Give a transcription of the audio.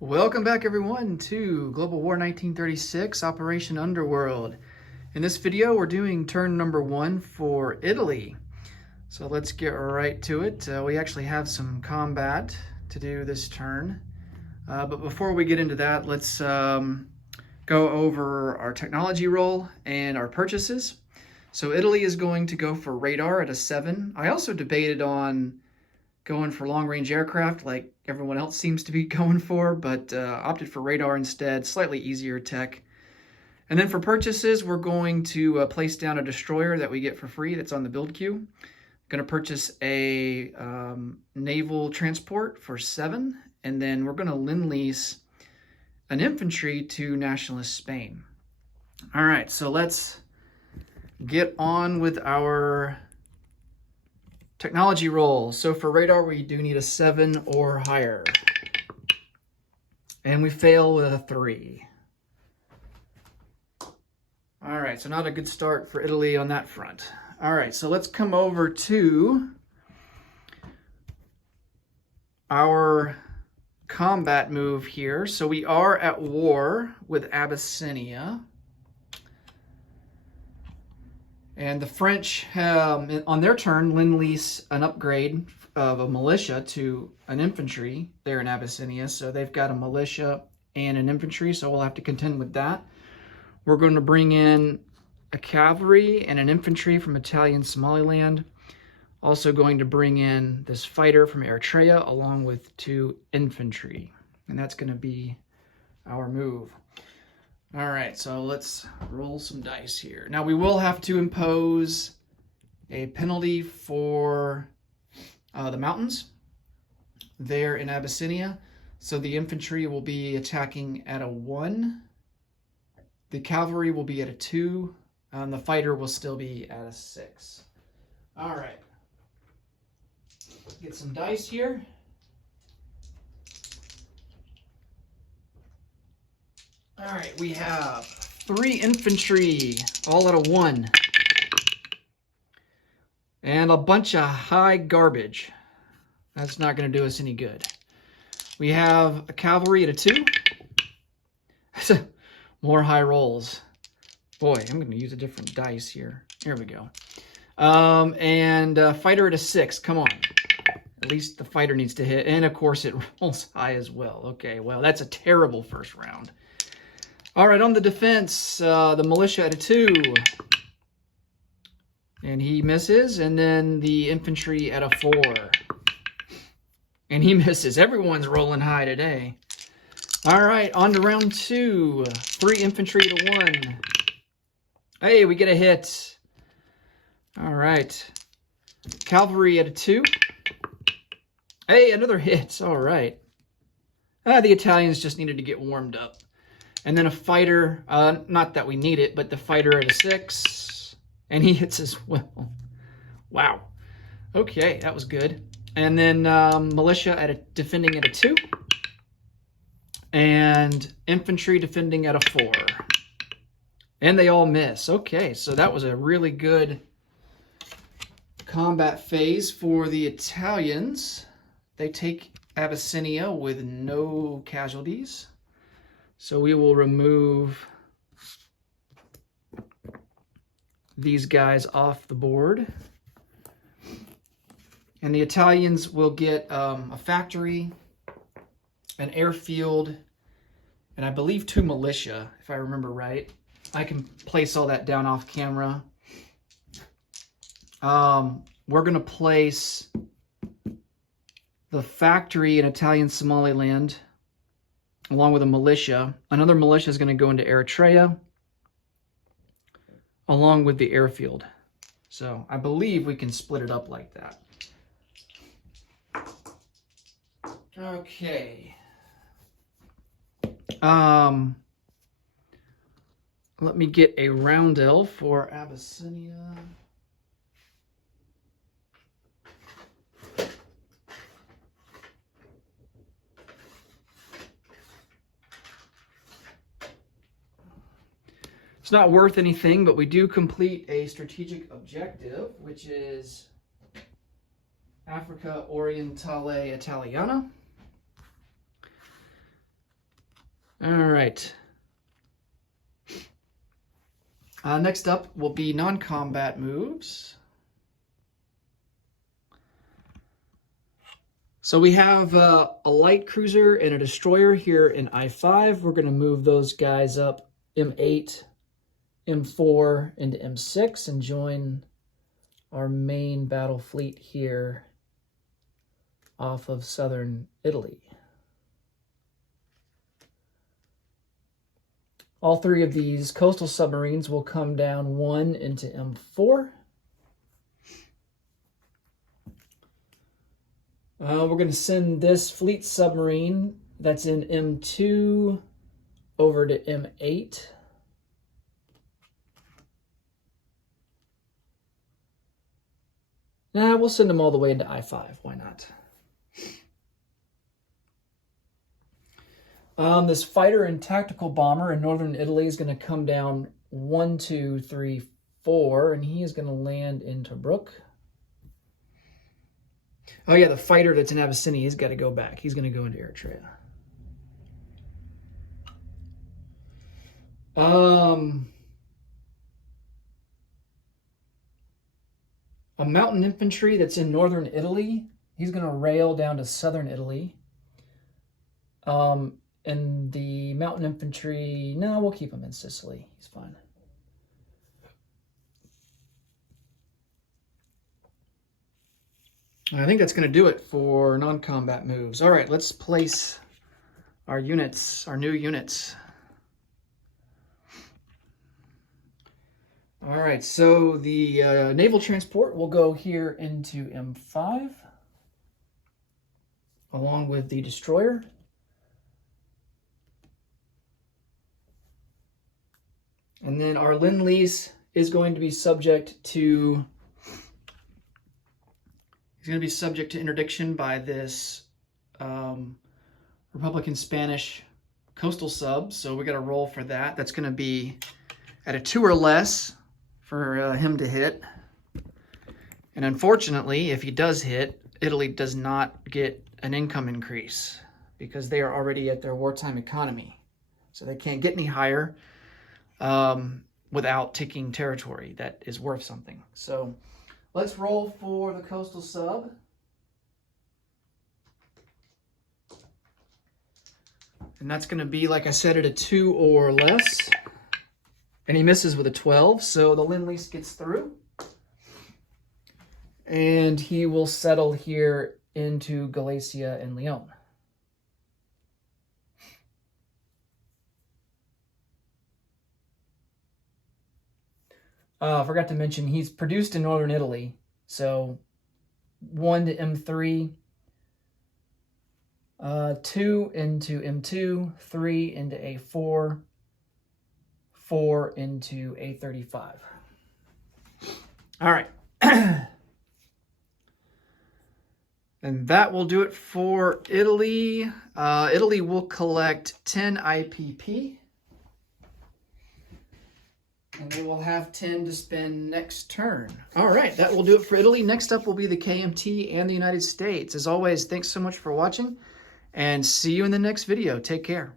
Welcome back everyone to Global War 1936, Operation Underworld. In this video we're doing turn number 1 for Italy. So let's get right to it. We actually have some combat to do this turn. But before we get into that, let's go over our technology roll and our purchases. So Italy is going to go for radar at a 7. I also debated on going for long-range aircraft like everyone else seems to be going for, but opted for radar instead, slightly easier tech. And then for purchases, we're going to place down a destroyer that we get for free that's on the build queue. Going to purchase a naval transport for 7, and then we're going to lend-lease an infantry to Nationalist Spain. All right, so let's get on with our technology roll. So for radar, we do need a 7 or higher. And we fail with a 3. All right, so not a good start for Italy on that front. All right, so let's come over to our combat move here. So we are at war with Abyssinia. And the French have, on their turn, lend-lease an upgrade of a militia to an infantry there in Abyssinia. So they've got a militia and an infantry, so we'll have to contend with that. We're going to bring in a cavalry and an infantry from Italian Somaliland. Also going to bring in this fighter from Eritrea along with 2 infantry. And that's going to be our move. All right, so let's roll some dice here. Now we will have to impose a penalty for the mountains there in Abyssinia. So the infantry will be attacking at a 1. The cavalry will be at a 2. And the fighter will still be at a 6. All right. Let's get some dice here. All right, we have 3 infantry, all at a 1. And a bunch of high garbage. That's not going to do us any good. We have a cavalry at a 2. More high rolls. Boy, I'm going to use a different dice here. Here we go. And fighter at a 6. Come on. At least the fighter needs to hit. And, of course, it rolls high as well. Okay, well, that's a terrible first round. All right, on the defense, the militia at a 2. And he misses. And then the infantry at a 4. And he misses. Everyone's rolling high today. All right, on to round 2. 3 infantry to 1. Hey, we get a hit. All right. Cavalry at a 2. Hey, another hit. All right. The Italians just needed to get warmed up. And then a fighter, not that we need it, but the fighter at a 6. And he hits as well. Wow. Okay, that was good. And then militia defending at a 2. And infantry defending at a 4. And they all miss. Okay, so that was a really good combat phase for the Italians. They take Abyssinia with no casualties. So we will remove these guys off the board. And the Italians will get a factory, an airfield, and I believe 2 militia, if I remember right. I can place all that down off camera. We're going to place the factory in Italian Somaliland along with a militia. Another militia is going to go into Eritrea along with the airfield. So I believe we can split it up like that. Okay. Let me get a roundel for Abyssinia. It's not worth anything, but we do complete a strategic objective, which is Africa Orientale Italiana. All right. Next up will be non-combat moves. So we have a light cruiser and a destroyer here in I-5. We're going to move those guys up M8, M4 into M6 and join our main battle fleet here off of southern Italy. All three of these coastal submarines will come down one into M4. We're going to send this fleet submarine that's in M2 over to M8. Nah, we'll send them all the way into I-5. Why not? This fighter and tactical bomber in northern Italy is going to come down 1, 2, 3, 4, and he is going to land in Tobruk. Oh yeah, the fighter that's in Abyssinia, he's got to go back. He's going to go into Eritrea. A mountain infantry that's in northern Italy, he's going to rail down to southern Italy. And the mountain infantry, no, we'll keep him in Sicily. He's fine. I think that's going to do it for non-combat moves. All right, let's place our units, our new units. All right, so the naval transport will go here into M5 along with the destroyer. And then our Lend-Lease is going to be subject to interdiction by this Republican Spanish coastal sub. So we got to roll for that. That's going to be at a 2 or less for him to hit. And unfortunately, if he does hit, Italy does not get an income increase because they are already at their wartime economy. So they can't get any higher without taking territory that is worth something. So let's roll for the coastal sub. And that's going to be, like I said, at a 2 or less. And he misses with a 12, so the Lend-Lease gets through. And he will settle here into Galicia and Leon. I forgot to mention, he's produced in northern Italy. So 1 to M3, 2 into M2, 3 into A4, 4 into A35. All right. And that will do it for Italy. Italy will collect 10 IPP. And they will have 10 to spend next turn. All right, that will do it for Italy. Next up will be the KMT and the United States. As always, thanks so much for watching, and see you in the next video. Take care.